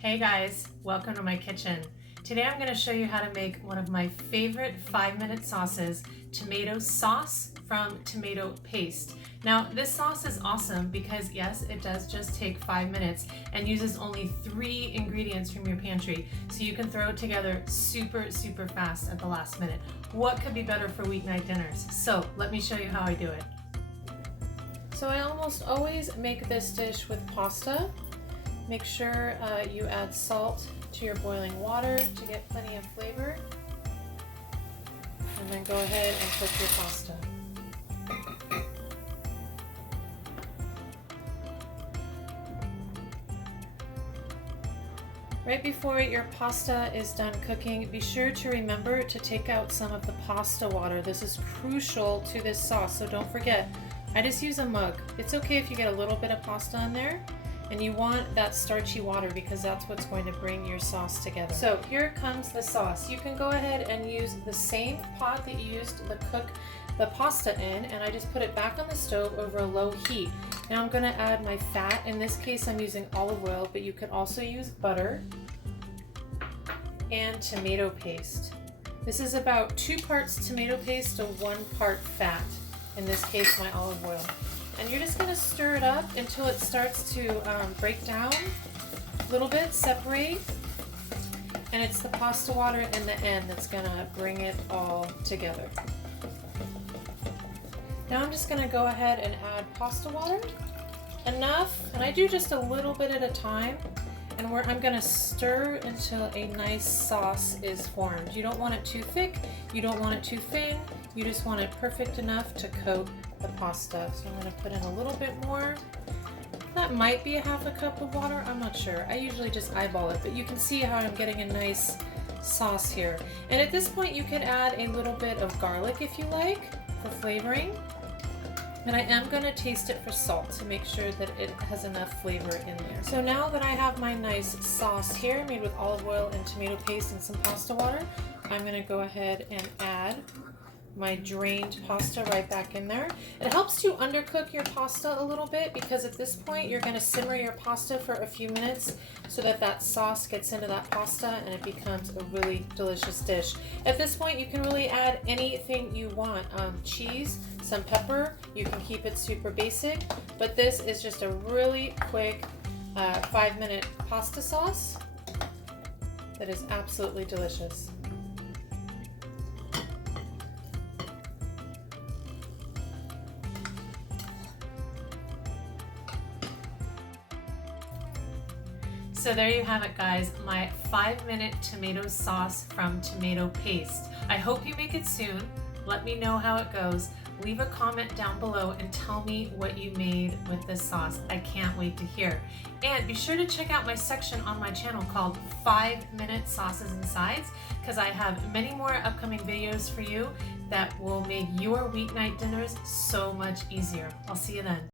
Hey guys, welcome to my kitchen. Today I'm going to show you how to make one of my favorite 5-minute sauces, tomato sauce from tomato paste. Now this sauce is awesome because yes, it does just take 5 minutes and uses only 3 ingredients from your pantry, so you can throw it together super fast at the last minute. What could be better for weeknight dinners? So let me show you how I do it. So I almost always make this dish with pasta. Make sure you add salt to your boiling water to get plenty of flavor. And then go ahead and cook your pasta. Right before your pasta is done cooking, be sure to remember to take out some of the pasta water. This is crucial to this sauce, so don't forget. I just use a mug. It's okay if you get a little bit of pasta in there. And you want that starchy water because that's what's going to bring your sauce together. So here comes the sauce. You can go ahead and use the same pot that you used to cook the pasta in, and I just put it back on the stove over a low heat. Now I'm going to add my fat. In this case I'm using olive oil, but you could also use butter and tomato paste. This is about 2 parts tomato paste to 1 part fat. In this case, my olive oil. And you're just going to stir it up until it starts to break down a little bit, separate. And it's the pasta water in the end that's going to bring it all together. Now I'm just going to go ahead and add pasta water. Enough, and I do just a little bit at a time. And I'm going to stir until a nice sauce is formed. You don't want it too thick, you don't want it too thin, you just want it perfect enough to coat the pasta. So I'm going to put in a little bit more. That might be a half a cup of water, I'm not sure. I usually just eyeball it, but you can see how I'm getting a nice sauce here. And at this point you could add a little bit of garlic if you like for flavoring. And I am going to taste it for salt to make sure that it has enough flavor in there. So now that I have my nice sauce here made with olive oil and tomato paste and some pasta water, I'm going to go ahead and add my drained pasta right back in there. It helps to undercook your pasta a little bit because at this point you're going to simmer your pasta for a few minutes so that that sauce gets into that pasta and it becomes a really delicious dish. At this point you can really add anything you want. Cheese, some pepper, you can keep it super basic, but this is just a really quick 5-minute pasta sauce that is absolutely delicious. So there you have it guys, my 5-minute tomato sauce from tomato paste. I hope you make it soon. Let me know how it goes. Leave a comment down below and tell me what you made with this sauce. I can't wait to hear. And be sure to check out my section on my channel called 5-minute sauces and sides, because I have many more upcoming videos for you that will make your weeknight dinners so much easier. I'll see you then.